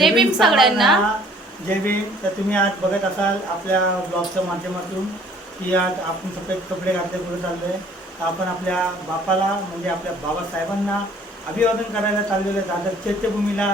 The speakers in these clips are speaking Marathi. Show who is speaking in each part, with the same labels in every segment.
Speaker 1: जय भीम सगळ्यांना.
Speaker 2: जय भीम. तर तुम्ही आज बघत असाल आपल्या ब्लॉगच्या माध्यमातून की आज आपण सफेद कपडे घातले पुढे चाललोय. तर आपण आपल्या बापाला म्हणजे आपल्या बाबासाहेबांना अभिवादन करायला चाललेलो आहे. दादर चैत्यभूमीला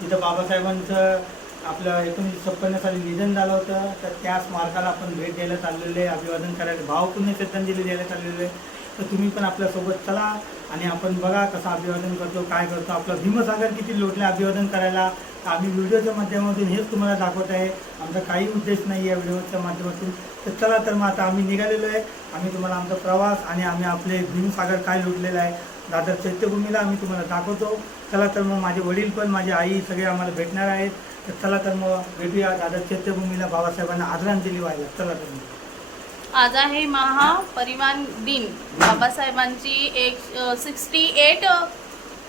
Speaker 2: तिथं बाबासाहेबांचं आपलं एकोणीसशे छप्पन्न साली निधन झालं होतं. तर त्या स्मारकाला आपण भेट द्यायला चाललेलो आहे. अभिवादन करायला भावपूर्ण श्रद्धांजली द्यायला चाललेलो आहे. तर तुम्ही पण आपल्यासोबत चला आणि आपण बघा कसं अभिवादन करतो काय करतो. आपलं भीमसागर किती लोटलं अभिवादन करायला. तर आम्ही व्हिडिओच्या माध्यमातून हेच तुम्हाला दाखवत आहे. आमचा काही उद्देश नाही आहे व्हिडिओच्या माध्यमातून. तर चला तर मग आता आम्ही निघालेलो आहे. आम्ही तुम्हाला आमचा प्रवास आणि आम्ही आपले भीमसागर काय लुटलेलं आहे दादर चैत्यभूमीला आम्ही तुम्हाला दाखवतो. चला तर मग माझे वडील पण माझी आई सगळे आम्हाला भेटणार आहेत. तर चला तर मग भेटूया दादर चैत्यभूमीला. बाबासाहेबांना आदरांजली व्हायला चला तर मग.
Speaker 1: आज आहे महापरिवान दिन. बाबासाहेबांची एक सिक्स्टी एट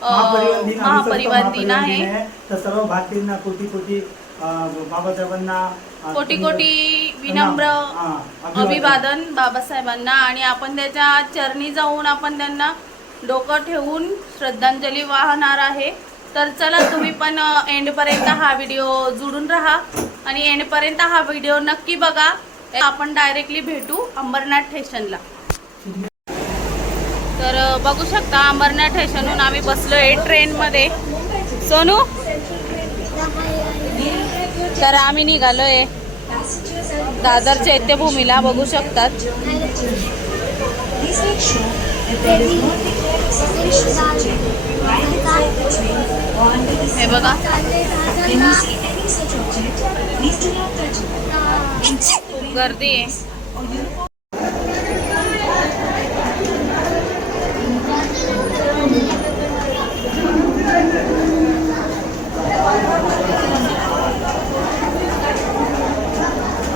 Speaker 2: महापरिवार दिन
Speaker 1: आहे.
Speaker 2: तर सर्व भारतीयांना कोटी कोटी बाबासाहेबांना
Speaker 1: कोटी कोटी विनम्र अभिवादन. बाबासाहेबांना आणि आपण त्याच्या चरणी जाऊन आपण त्यांना डोकं ठेवून श्रद्धांजली वाहणार आहे. तर चला तुम्ही पण एंडपर्यंत हा व्हिडिओ जुडून राहा आणि एंडपर्यंत हा व्हिडिओ नक्की बघा. आपण डायरेक्टली भेटू अंबरनाथ स्टेशनला तर बघू शकता अंबरनाथ स्टेशनहून आम्ही बसलोय ट्रेनमध्ये सोनू? तर आम्ही निघालोय दादर चैत्यभूमीला बघू शकतात. हे. बघा. गर्दी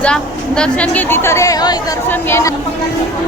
Speaker 1: जा. दर्शन घे तिथं रे. होय दर्शन घे ना.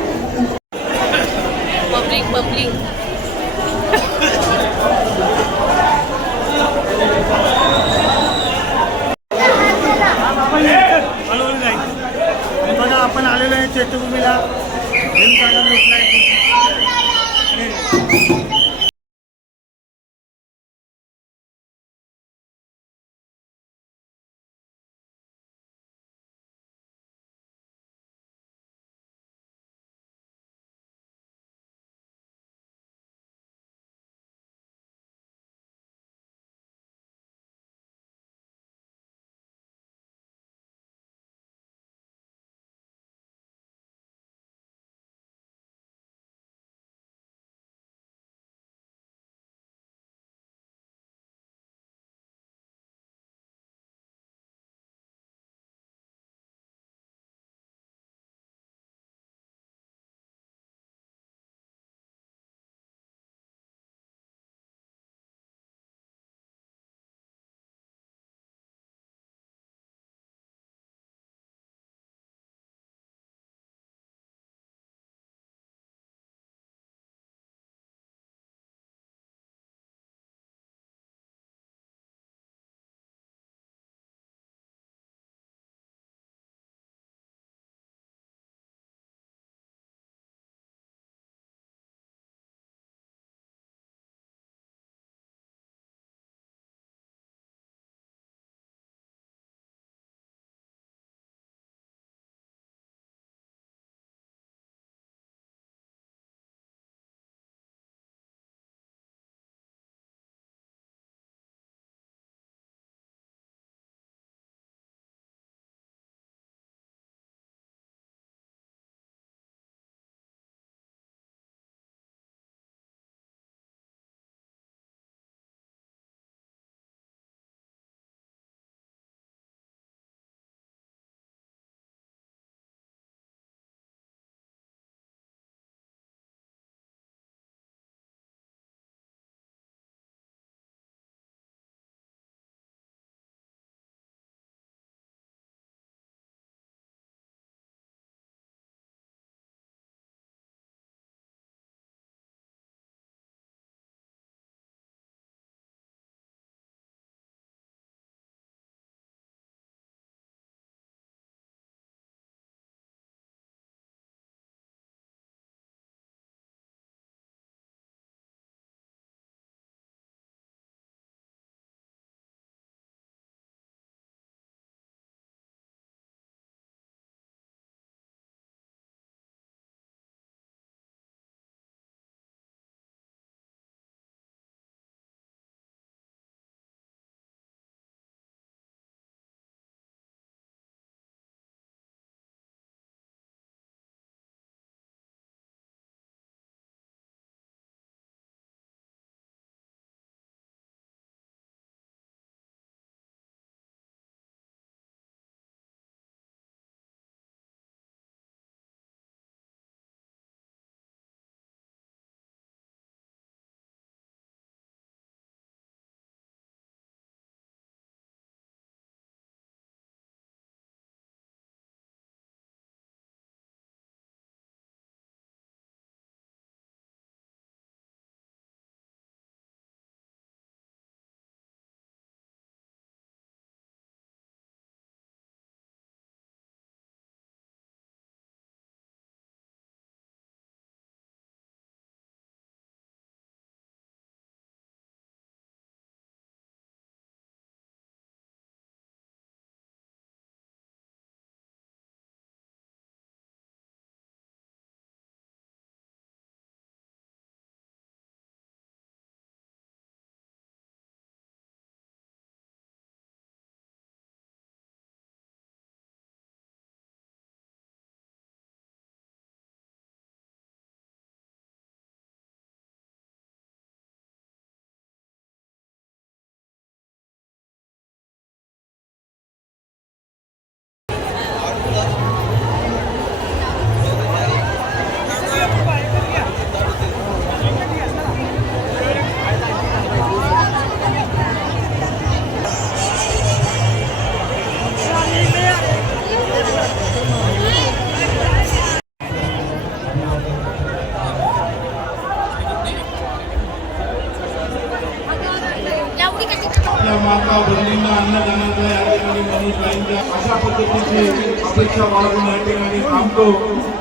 Speaker 2: आपल्या माता बहिणींना अन्नदानाचा या ठिकाणी मनोजबाईंच्या अशा पद्धतीची
Speaker 3: अपेक्षा बाळगून या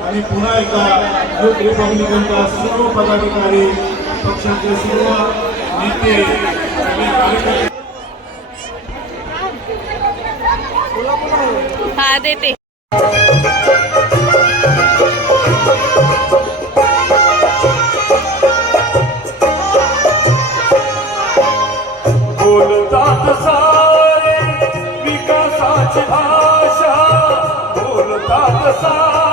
Speaker 3: आणि पुन्हा एकदा युथ रिपब्लिकनचा सर्व पदाधिकारी पक्षाचे सर्व नेते कार्यकर्ते
Speaker 1: देते.
Speaker 3: बोलतात सारे विकासाची भाषा बोलतात सारे